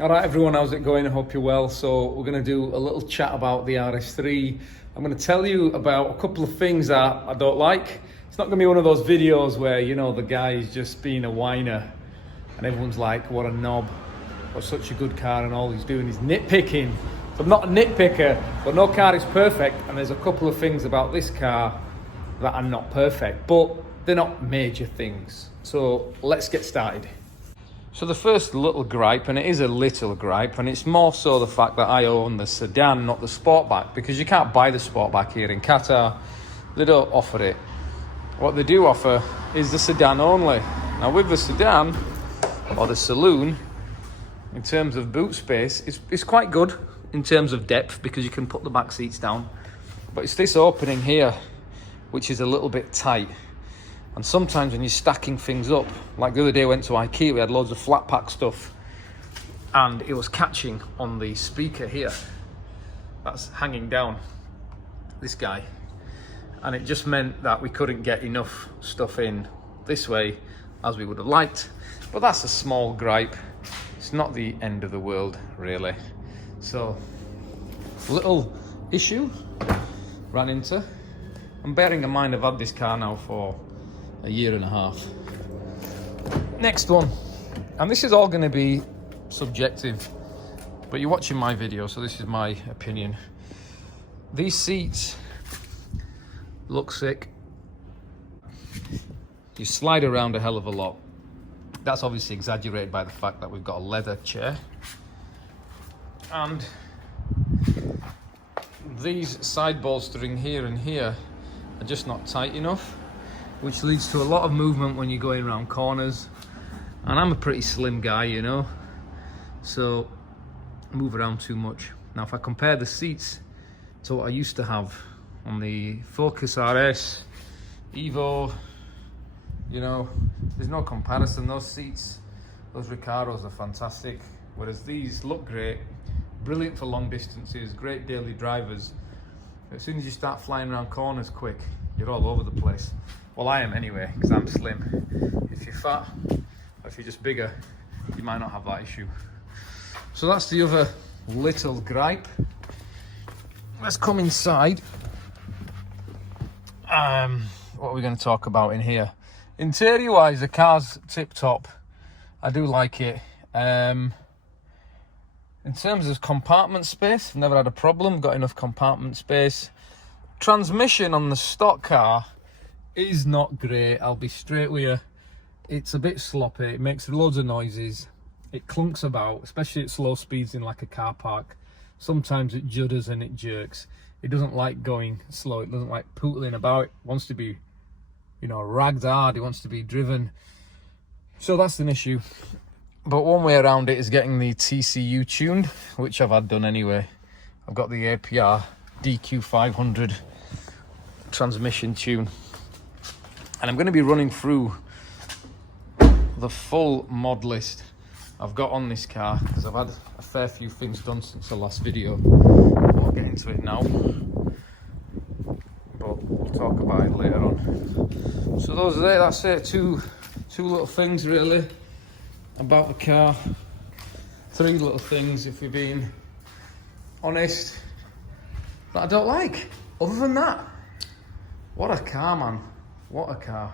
All right, everyone, how's it going? I hope you're well. So we're going to do a little chat about the RS3. I'm going to tell you about a couple of things that I don't like. It's not going to be one of those videos where, you know, the guy is just being a whiner and everyone's like, what a knob, what such a good car, and all he's doing is nitpicking. So I'm not a nitpicker, but no car is perfect, and there's a couple of things about this car that are not perfect, but they're not major things. So let's get started. So the first little gripe, and it is a little gripe, and it's more so the fact that I own the sedan, not the Sportback, because you can't buy the Sportback here in Qatar. They don't offer it. What they do offer is the sedan only. Now with the sedan, or the saloon, in terms of boot space, it's quite good in terms of depth because you can put the back seats down. But it's this opening here, which is a little bit tight. And sometimes when you're stacking things up, like the other day I went to IKEA, we had loads of flat pack stuff, and it was catching on the speaker here. That's hanging down, this guy. And it just meant that we couldn't get enough stuff in this way as we would have liked. But that's a small gripe. It's not the end of the world, really. So, little issue ran into. And bearing in mind I've had this car now for a year and a half. Next one, and this is all going to be subjective, but you're watching my video, so this is my opinion. These seats look sick. You slide around a hell of a lot. That's obviously exaggerated by the fact that we've got a leather chair, and these side bolstering here and here are just not tight enough, which leads to a lot of movement when you're going around corners. And I'm a pretty slim guy, you know, so I move around too much. Now, if I compare the seats to what I used to have on the Focus RS, Evo, you know, there's no comparison. Those seats, those Recaros are fantastic, whereas these look great, brilliant for long distances, great daily drivers. As soon as you start flying around corners quick, you're all over the place. Well, I am anyway, because I'm slim. If you're fat, or if you're just bigger, you might not have that issue. So that's the other little gripe. Let's come inside. What are we going to talk about in here? Interior-wise, the car's tip-top. I do like it. In terms of compartment space, I've never had a problem. Got enough compartment space. Transmission on the stock car is not great, I'll be straight with you. It's a bit sloppy, it makes loads of noises, it clunks about, especially at slow speeds in like a car park. Sometimes it judders and it jerks. It doesn't like going slow, it doesn't like pootling about, it wants to be, you know, ragged hard, it wants to be driven. So that's an issue. But one way around it is getting the TCU tuned, which I've had done anyway. I've got the APR DQ500 transmission tune. And I'm going to be running through the full mod list I've got on this car, because I've had a fair few things done since the last video. I won't get into it now, but we'll talk about it later on. So those are it, that's it. Two little things really about the car. Three little things, if you're being honest, that I don't like. Other than that, what a car, man. What a car.